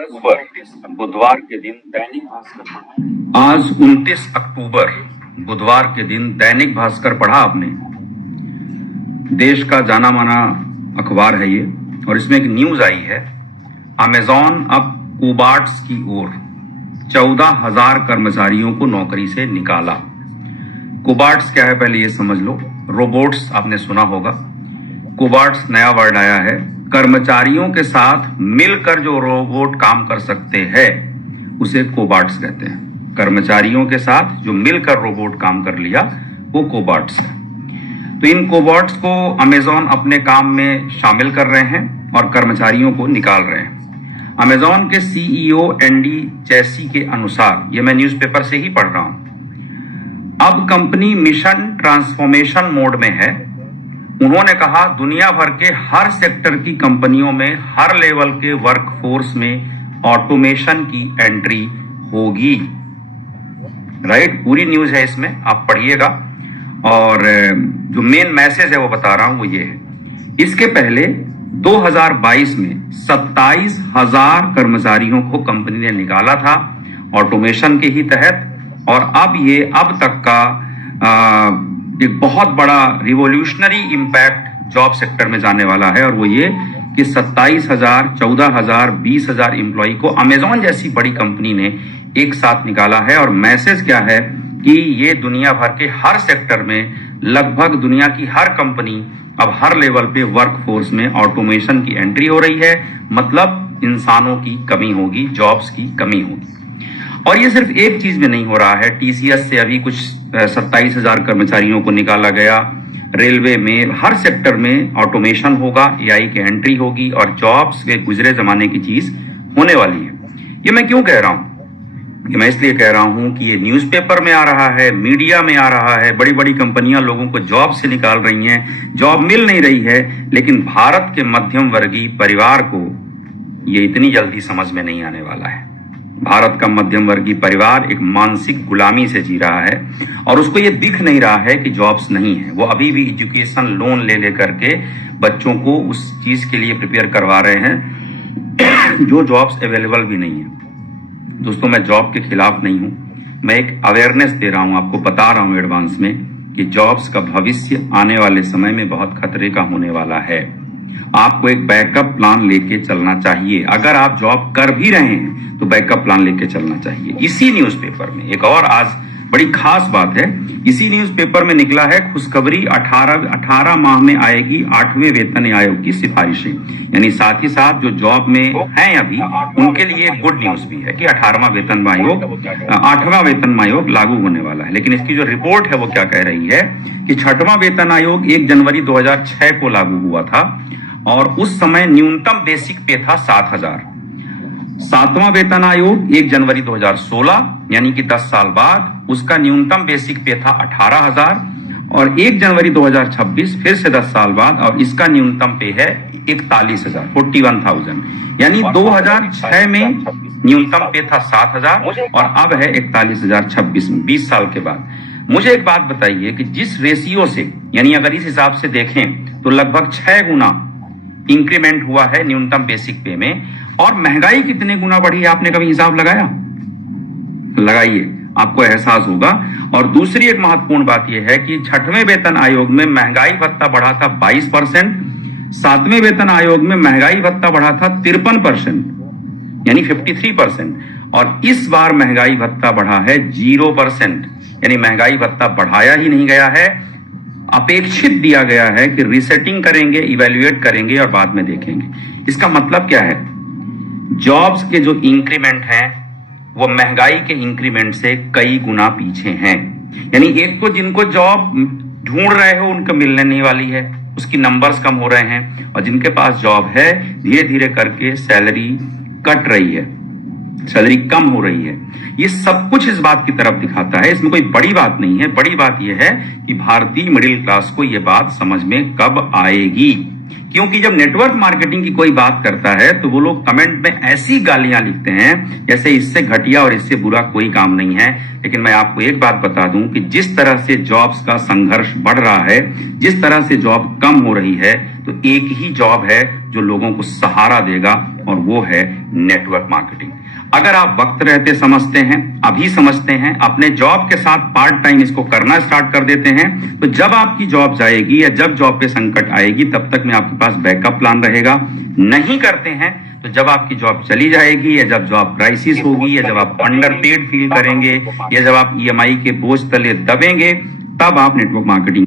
अक्टूबर बुधवार के दिन दैनिक भास्कर। आज 29 अक्टूबर बुधवार के दिन दैनिक भास्कर पढ़ा आपने? देश का जाना माना अखबार है ये, और इसमें एक न्यूज आई है, अमेजॉन अब कोबार्ट्स की ओर 14,000 कर्मचारियों को नौकरी से निकाला। कोबार्ट्स क्या है पहले ये समझ लो। रोबोट्स आपने सुना होगा, कोबार्ट्स नया वर्ड आया है। कर्मचारियों के साथ मिलकर जो रोबोट काम कर सकते हैं उसे कोबार्ट्स कहते हैं। कर्मचारियों के साथ जो मिलकर रोबोट काम कर लिया वो कोबार्ट्स है। तो इन कोबार्ट्स को अमेजॉन अपने काम में शामिल कर रहे हैं और कर्मचारियों को निकाल रहे हैं। अमेजॉन के सीईओ एंडी जैसी के अनुसार, ये मैं न्यूज़पेपर से ही पढ़ रहा हूं, अब कंपनी मिशन ट्रांसफॉर्मेशन मोड में है। उन्होंने कहा दुनिया भर के हर सेक्टर की कंपनियों में हर लेवल के वर्कफोर्स में ऑटोमेशन की एंट्री होगी। राइट, पूरी न्यूज है इसमें, आप पढ़िएगा। और जो मेन मैसेज है वो बता रहा हूं वो ये है। इसके पहले 2022 में 27,000 कर्मचारियों को कंपनी ने निकाला था ऑटोमेशन के ही तहत, और अब तक का एक बहुत बड़ा रिवोल्यूशनरी इंपैक्ट जॉब सेक्टर में जाने वाला है। और वो ये कि 27,000, 14,000, 20,000 एम्प्लॉय को अमेजॉन जैसी बड़ी कंपनी ने एक साथ निकाला है। और मैसेज क्या है कि ये दुनिया भर के हर सेक्टर में लगभग दुनिया की हर कंपनी अब हर लेवल पे वर्कफोर्स में ऑटोमेशन की एंट्री हो रही है। मतलब इंसानों की कमी होगी, जॉब्स की कमी होगी। और ये सिर्फ एक चीज में नहीं हो रहा है। टीसीएस से अभी कुछ 27,000 कर्मचारियों को निकाला गया। रेलवे में हर सेक्टर में ऑटोमेशन होगा, एआई की एंट्री होगी और जॉब्स के गुजरे जमाने की चीज होने वाली है। ये मैं क्यों कह रहा हूं? कि मैं इसलिए कह रहा हूं कि ये न्यूज़पेपर में आ रहा है, मीडिया में आ रहा है, बड़ी बड़ी कंपनियां लोगों को जॉब से निकाल रही हैं, जॉब मिल नहीं रही है। लेकिन भारत के मध्यम वर्गीय परिवार को ये इतनी जल्दी समझ में नहीं आने वाला है। भारत का मध्यम वर्गीय परिवार एक मानसिक गुलामी से जी रहा है और उसको ये दिख नहीं रहा है कि जॉब्स नहीं है। वो अभी भी एजुकेशन लोन ले लेकर के बच्चों को उस चीज के लिए प्रिपेयर करवा रहे हैं जो जॉब्स अवेलेबल भी नहीं है। दोस्तों, मैं जॉब के खिलाफ नहीं हूं, मैं एक अवेयरनेस दे रहा हूं, आपको बता रहा हूं एडवांस में कि जॉब्स का भविष्य आने वाले समय में बहुत खतरे का होने वाला है। आपको एक बैकअप प्लान लेके चलना चाहिए। अगर आप जॉब कर भी रहे हैं तो बैकअप प्लान लेके चलना चाहिए। इसी न्यूज़पेपर में एक और आज बड़ी खास बात है, इसी न्यूज़पेपर में निकला है खुशखबरी, 18 माह में आएगी 8वें वेतन आयोग की सिफारिशें। यानी साथ ही साथ जो जॉब में हैं अभी उनके लिए गुड न्यूज भी है कि 8वां वेतन आयोग लागू होने वाला है। लेकिन इसकी जो रिपोर्ट है वो क्या कह रही है कि 6वां वेतन आयोग 1 जनवरी 2006 को लागू हुआ था और उस समय न्यूनतम बेसिक पे था 7,000। 7वां वेतन आयोग 1 जनवरी 2016 यानी कि 10 साल बाद उसका न्यूनतम बेसिक पे था 18,000 और 1 जनवरी 2026 फिर से 10 साल बाद और इसका न्यूनतम पे है 41,000, 41,000। यानी 2006 में न्यूनतम पे था 7,000 और अब है 41,026 में, 20 साल के बाद। मुझे एक बात बताइए कि जिस रेशियो से, यानी अगर इस हिसाब से देखें तो लगभग 6 गुना इंक्रीमेंट हुआ है न्यूनतम बेसिक पे में, और महंगाई कितने गुना बढ़ी है आपने कभी हिसाब लगाया? लगाइए, आपको एहसास होगा। और दूसरी एक महत्वपूर्ण बात यह है कि 6वें वेतन आयोग में महंगाई भत्ता बढ़ा था 22%, 7वें वेतन आयोग में महंगाई भत्ता बढ़ा था 53% यानी 53%, और इस बार महंगाई भत्ता बढ़ा है 0%। यानी महंगाई भत्ता बढ़ाया ही नहीं गया है, अपेक्षित दिया गया है कि रिसेटिंग करेंगे, इवैल्यूएट करेंगे और बाद में देखेंगे। इसका मतलब क्या है? जॉब्स के जो इंक्रीमेंट हैं वो महंगाई के इंक्रीमेंट से कई गुना पीछे हैं। यानी एक तो जिनको जॉब ढूंढ रहे हो उनको मिलने नहीं वाली है, उसकी नंबर्स कम हो रहे हैं, और जिनके पास जॉब है धीरे धीरे करके सैलरी कट रही है, सैलरी कम हो रही है। ये सब कुछ इस बात की तरफ दिखाता है। इसमें कोई बड़ी बात नहीं है। बड़ी बात यह है कि भारतीय मिडिल क्लास को यह बात समझ में कब आएगी, क्योंकि जब नेटवर्क मार्केटिंग की कोई बात करता है तो वो लोग कमेंट में ऐसी गालियां लिखते हैं जैसे इससे घटिया और इससे बुरा कोई काम नहीं है। लेकिन मैं आपको एक बात बता दूं कि जिस तरह से जॉब्स का संघर्ष बढ़ रहा है, जिस तरह से जॉब कम हो रही है, तो एक ही जॉब है जो लोगों को सहारा देगा और वो है नेटवर्क मार्केटिंग। अगर आप वक्त रहते समझते हैं, अभी समझते हैं, अपने जॉब के साथ पार्ट टाइम इसको करना स्टार्ट कर देते हैं, तो जब आपकी जॉब जाएगी या जब जॉब पे संकट आएगी तब तक में आपके पास बैकअप प्लान रहेगा। नहीं करते हैं तो जब आपकी जॉब चली जाएगी या जब जॉब क्राइसिस होगी या जब आप अंडरपेड फील करेंगे या जब आप ईएमआई के बोझ तले दबेंगे, तब आप नेटवर्क मार्केटिंग